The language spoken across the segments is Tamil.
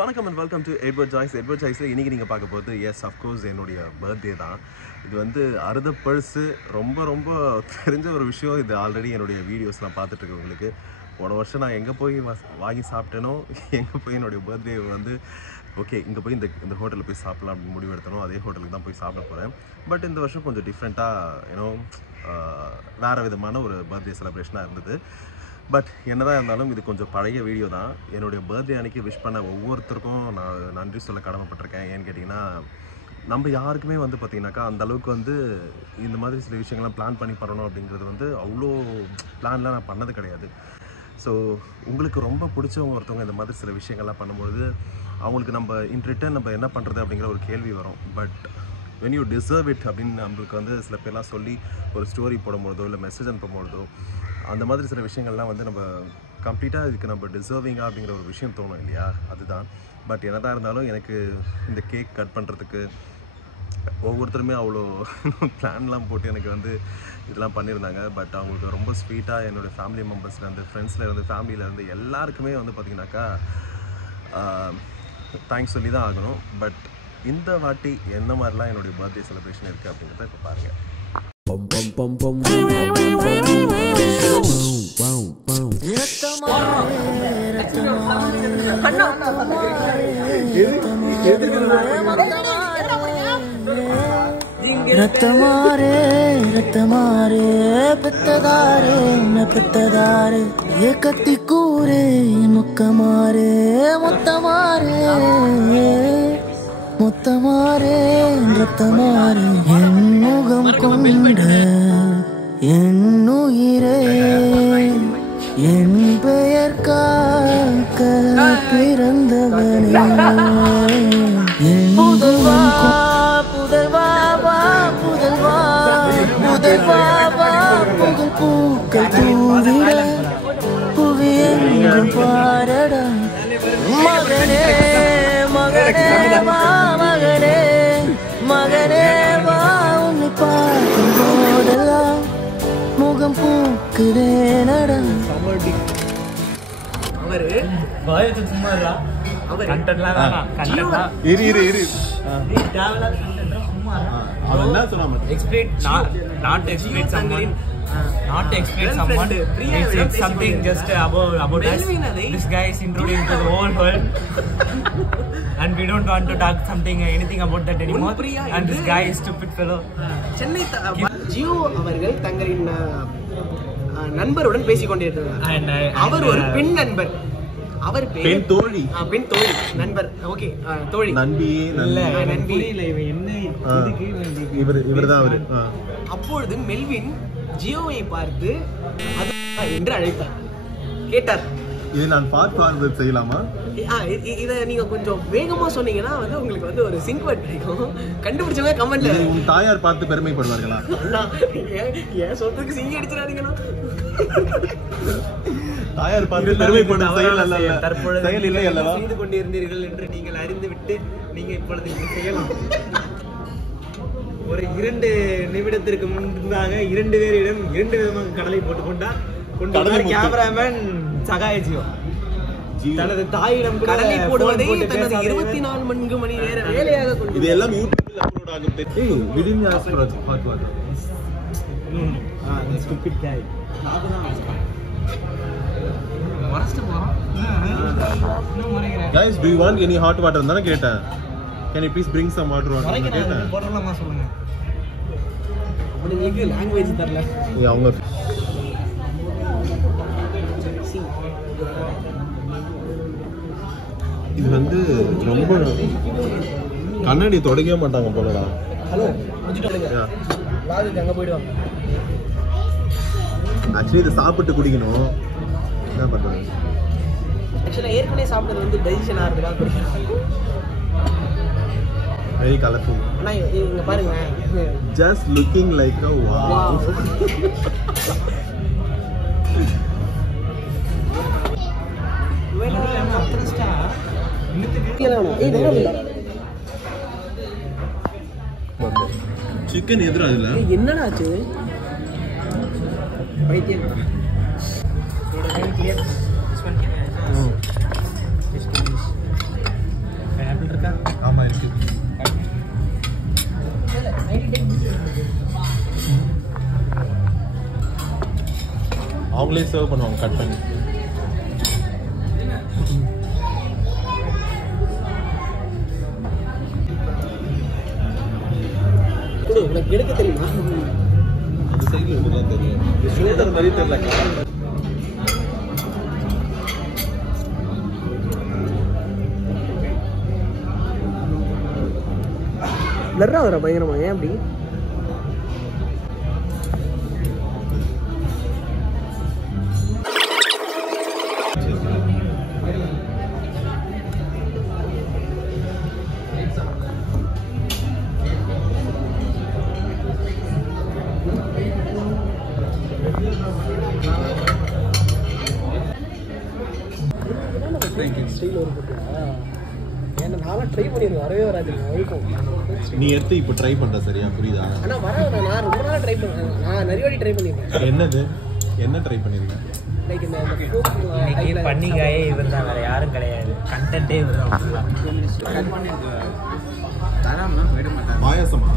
வணக்கம் and welcome to Edward choice. Edward சாய்ஸில் இன்றைக்கி நீங்கள் பார்க்க போகிறது எஸ் அஃப்கோர்ஸ் என்னுடைய பர்த்டே தான். இது வந்து அறுத பழசு, ரொம்ப ரொம்ப தெரிஞ்ச ஒரு விஷயம். இது ஆல்ரெடி என்னுடைய வீடியோஸ்லாம் பார்த்துட்ருக்கவங்களுக்கு போன வருஷம் நான் எங்கே போய் வாங்கி சாப்பிட்டேனோ, எங்கே போய் என்னுடைய பர்த்டே வந்து ஓகே இங்கே போய் இந்த ஹோட்டலில் போய் சாப்பிட்லாம் அப்படின்னு முடிவு எடுத்தனோ அதே ஹோட்டலுக்கு தான் போய் சாப்பிட போகிறேன். பட் இந்த வருஷம் கொஞ்சம் டிஃப்ரெண்ட்டாக ஏன்னோ வேறு விதமான ஒரு பர்த்டே செலிப்ரேஷனாக இருந்தது. பட் என்னதான் இருந்தாலும் இது கொஞ்சம் பழைய வீடியோ தான். என்னுடைய பர்த்டே அன்றைக்கி விஷ் பண்ண ஒவ்வொருத்தருக்கும் நான் நன்றி சொல்ல கடமைப்பட்டிருக்கேன். ஏன்னு கேட்டிங்கன்னா, நம்ம யாருக்குமே வந்து பார்த்திங்கனாக்கா அந்தளவுக்கு வந்து இந்த மாதிரி சில விஷயங்கள்லாம் பிளான் பண்ணி பண்ணணும் அப்படிங்கிறது வந்து அவ்வளோ பிளான்லாம் நான் பண்ணது கிடையாது. ஸோ உங்களுக்கு ரொம்ப பிடிச்சவங்க ஒருத்தவங்க இந்த மாதிரி சில விஷயங்கள்லாம் பண்ணும்பொழுது அவங்களுக்கு நம்ம இன் ரிட்டர்ன் நம்ம என்ன பண்ணுறது அப்படிங்கிற ஒரு கேள்வி வரும். But when you deserve it அப்படின்னு நம்மளுக்கு வந்து சில பேர்லாம் சொல்லி ஒரு ஸ்டோரி போடும்போதோ இல்லை மெசேஜ் அனுப்பும்போதோ அந்த மாதிரி சில விஷயங்கள்லாம் வந்து நம்ம கம்ப்ளீட்டாக இதுக்கு நம்ம டிசர்விங்காக அப்படிங்கிற ஒரு விஷயம் தோணும் இல்லையா, அதுதான். பட் என்னதான் இருந்தாலும் எனக்கு இந்த கேக் கட் பண்ணுறதுக்கு ஒவ்வொருத்தருமே அவ்வளோ பிளான்லாம் போட்டு எனக்கு வந்து இதெல்லாம் பண்ணியிருந்தாங்க. பட் அவங்களுக்கு ரொம்ப ஸ்வீட்டாக என்னோடய ஃபேமிலி மெம்பர்ஸ்லேருந்து, ஃப்ரெண்ட்ஸ்லேருந்து, ஃபேமிலியிலேருந்து எல்லாருக்குமே வந்து பார்த்திங்கனாக்கா தேங்க்ஸ் சொல்லி தான் ஆகணும். பட் இந்த வாட்டி என்ன மாதிரிலாம் என்னுடைய பர்த்டே செலிப்ரேஷன் இருக்குது அப்படிங்கிறத இப்போ பாருங்கள். ரத்தமாரே ரத்தமாரே பெத்ததாரே பெத்ததாரே ஏ கத்தி கூரே முக்கமாரே மொத்தமாரே மொத்தமாரே ரத்தமாரே என் முகம் கொண்ட என் உயிரே என் பெயர் காக்க பிறந்தவனே என் புதல்வா புதல்வா புதல்வா புதல்வா புகழ் பூக்கள் தூவிட புவியெங்கும் பாரடா மகனே மகனே வா மகனே மகனே வா உன்னை பார்க்கும் போதெல்லாம் முகம் பூக்குதே நட. அவரு பாயத்து சும்மா இல்ல, அவர் கண்டென்ட்லாம் வேணாம், கண்டென்ட்லாம் இரு நீ டிராவலர் கண்டென்ட்லாம் சும்மா இல்ல. அவன் என்ன சொன்னாம expect not expect someone it's something just about us. This guy is introducing to the whole world and we don't want to talk anything about that anymore. And this guy is stupid fellow. Chennai Jio அவர்கள் தங்களின் நண்பருடன் பேசிக் கொண்டிருக்கிறார். அவர் ஒரு பெண் நண்பர். அவர் பெண் தோழி நண்பர். ஓகே, தோழி நண்பி நண்பி இவர்தான் அவரு. அப்பொழுது மெல்வின் ஜியோவை பார்த்து அது என்று அழைத்தார், கேட்டார். இது நான் ஃபார்வர்ட் செய்யலாமா? இதை நீங்க கொஞ்சம் வேகமா சொன்னீங்கன்னா வந்து உங்களுக்கு வந்து ஒரு சிங்க் வேர்ட் கிடைக்கும். கண்டுபிடிச்சவங்க கமெண்ட்ல உங்க தாயார் பார்த்து பெருமைப்படுவார்களா? ஏன் சொல்றதுக்கு சிங்கி அடிச்சிடாதீங்கண்ணா. தாயார் பார்த்து பெருமைப்படும் செயல் அல்ல, தற்பொழுது செயல் இல்லை அல்லவா செய்து கொண்டிருந்தீர்கள் என்று நீங்கள் அறிந்துவிட்டு நீங்க இப்பொழுது செய்யலாம். ஒரு 2 நிமிடத்திற்கு முன்பாக 2 பேரிடம் 2 விதமாக கடலை போட்டுக்கொண்டார் கேமராமேன் சகாயஜியோ. தனது தாயிடம் கடலை போடுவதை தனது 24 மணி நேர வேலையாக கொண்டு இது எல்லாம் யூடியூப்ல அப்லோட் ஆகும். விடின் யாஸ் project பாத்துவாங்க. the stupid guy. Guys, do you want any hot water? நான் கேட்டேன். Can you please bring some water? கேட்டேன். போடலாமா சொல்லுங்க. உங்களுக்கு லாங்குவேஜ் தெரியல. அவங்க இது வந்து ரொம்ப கண்ணாடி தொடங்கவே மாட்டாங்க போலடா. ஹலோ வாங்க அங்க போய்டுவாங்க. ஆக்சுவலி இதை சாப்பிட்டு குடிக்கணும். என்ன பண்றது? ஆக்சுவலா ஏற்கனவே சாப்பிட்டது வந்து டைஜஷன் ஆகிறதுக்காக குடிக்கிறேன். Very colourful. அண்ணா இங்க பாருங்க, just looking like a wow. Chicken எதுரா இதுல? என்னடா ஆச்சு? பைத்தியம். அவங்களே சர்வ் பண்ணுவாங்க கட் பண்ணி. உனக்கு எடுக்க தெரியுமா? அந்த சைடுல இதெல்லாம் தெரியும். ஷோல்டர் மாதிரி தெரியல. பிளர்ரா வர பயங்கரமா. ஏன் அப்படி? ட்ரை பண்ணிருக்கேன், வரவே வராது. நீ எடுத்து இப்போ ட்ரை பண்ற சரியா? புரியுதா? ஆனா வர நான் ரொம்ப நாள் ட்ரை பண்ணேன். நான் நிறைய வாட்டி ட்ரை பண்ணிருக்கேன். என்னது? என்ன ட்ரை பண்ணிருக்கேன்? லைக் இந்த பண்ணிக்காயே இவர் தான், வேற யாரும் கிடையாது. கண்டென்ட்டே இவர் தான். பாயாசமா?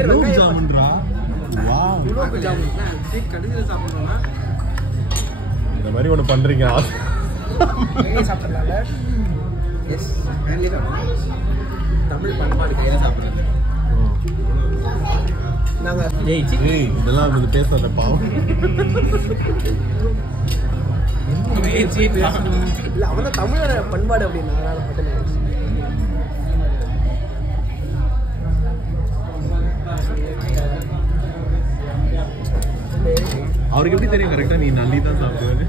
குலோப் ஜாமுன்ரா. வாவ். குலோப் ஜாமுன் கடைசில சாப்பிடணும்னா இந்த மாதிரி ஒன்று பண்றீங்க. சாப்பிடலாம்ல. எஸ், தமிழ் பண்பாடு கையில சாப்பிடுறது. நாங்க இதெல்லாம் வந்து பேசாத பாவம். இல்ல அவன் தான் தமிழோட பண்பாடு அப்படின்னு அதனால மட்டும் அவருக்கு எப்படி தெரியும் கரெக்டா நீ நல்லி தான் சாப்பிடுவேன்னு?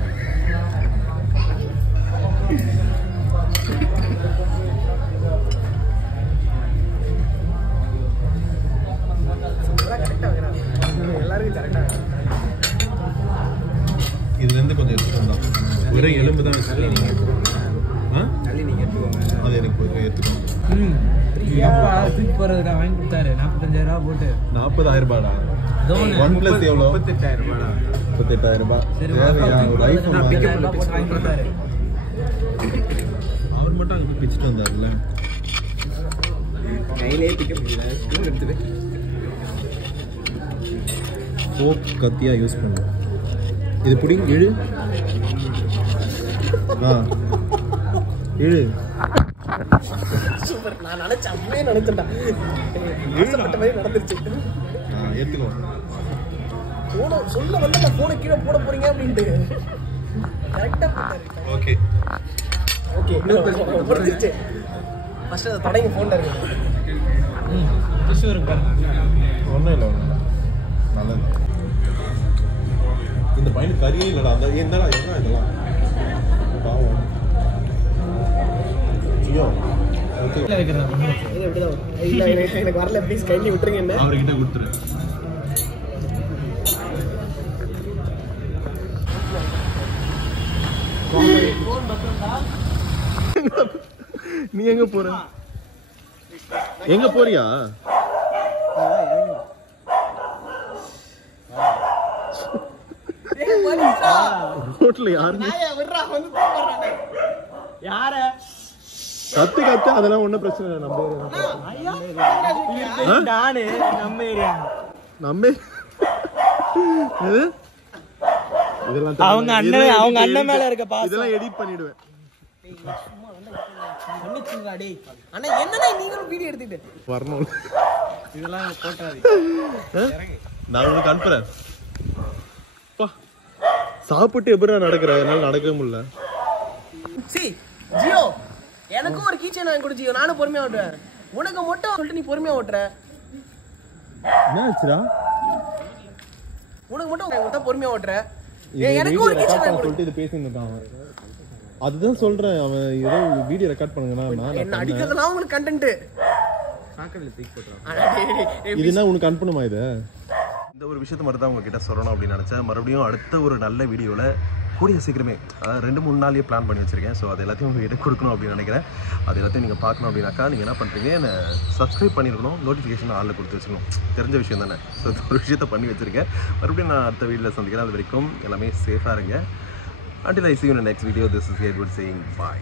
இதுல இருந்து கொஞ்சம் எடுத்துக்கோங்க. ஒரே எலும்பு தான் அது எனக்கு எடுத்துக்கோங்க. வாங்கி கொடுத்தாரு 45,000 ரூபா போட்டு. 40,000 ரூபாடா. ஒன் பிளஸ் எவ்வளோ? 38,000 ரூபாய். அவர் மட்டும் அங்கே பிச்சுட்டு வந்தார்ல, கையிலே பிக்க முடியல. ஸ்பூன் எடுத்துட்டு ஃபோக் கத்தியா யூஸ் பண்ணு. இது புடி, இழு. இழு. சூப்பர். நான் நினைச்சேன், அப்படியே நினைச்சேன்டா. நடந்துருச்சு. ஏத்துக்கோ. போன சொல்ல வந்து நான் போன கீழே போட போறீங்க அப்படின்ட்டு கரெக்டா ஓகே ஓகே முடிஞ்சிருச்சு. ஃபர்ஸ்ட் அதை தொடங்கி போன்ல இருக்கு. ஒன்றும் இல்லை, நல்லது. இந்த பையனுக்கு கறியே இல்லைடா. அந்த என்னடா என்ன இதெல்லாம் பாவம். ஐயோ எனக்கு வரல, ப்ளீஸ் கைண்ட்லி விட்டுருங்க. என்ன அவர்கிட்ட கொடுத்துரு. நீ எங்க போற? எங்க போறியா? ரோட்ல யாருமே யார கத்து கத்து அதெல்லாம் ஒன்றும் பிரச்சனை இல்லை. நம்ம ஏரியா நம்ம இதெல்லாம் அவங்க அண்ணன் மேல இருக்க பாசம். இதெல்லாம் எடிட் பண்ணிடுவேன். அண்ணா என்னடா நீங்களும் வீடியோ எடுத்துட்டு வரணும். இதெல்லாம் போட்டாது. நான் உங்களுக்கு அனுப்புறேன். சாப்பிட்டு எப்படி நடக்கிற? என்னால நடக்கவே முடியல. சி ஜியோ, எனக்கும் ஒரு கீச்சன் வாங்கி கொடு ஜியோ. நானும் பொறுமையா ஓட்டுறேன். உனக்கு மட்டும் சொல்லிட்டு நீ பொறுமையா ஓட்டுற. என்ன ஆச்சுடா? உனக்கு மட்டும் கொடுத்தா பொறுமையா ஓட்டுற. எனக்கு ஒரு கீச்சன் வாங்கி சொல்லிட்டு இது பேசிட்டு இருக்கான். அதுதான் சொல்றேன். அவன் ஏதோ வீடியோ ரெக்கார்ட் பண்ணுங்கனா நான் என்ன அடிக்கிறதுனா உங்களுக்கு கண்டென்ட் சாக்கடையில தூக்கி போடுறான். இது என்ன உனக்கு அனுப்பணுமா? இது இந்த ஒரு விஷயத்தை மட்டும் தான் உங்ககிட்ட சொல்லணும் அப்படின்னு நினச்சேன். மறுபடியும் அடுத்த ஒரு நல்ல வீடியோவில் கூடிய சீக்கிரமே, அதாவது 2-3 நாள்லேயே பிளான் பண்ணி வச்சுருக்கேன். ஸோ அது எல்லாத்தையும் உங்ககிட்ட கொடுக்கணும் அப்படின்னு நினைக்கிறேன். அது எல்லாத்தையும் நீங்கள் பார்க்கணும் அப்படின்னாக்கா நீங்கள் என்ன பண்ணுறீங்க, என்னை சப்ஸ்கிரைப் பண்ணியிருக்கணும், நோட்டிஃபிகேஷன் ஆளில் கொடுத்து வச்சுக்கணும். தெரிஞ்ச விஷயம் தானே. ஸோ ஒரு விஷயத்தை பண்ணி வச்சுருக்கேன். மறுபடியும் நான் அடுத்த வீடியோவில் சந்திக்கிறேன். அது வரைக்கும் எல்லாமே சேஃபாக இருங்க. Until I see you in the next video, this is Edward saying bye.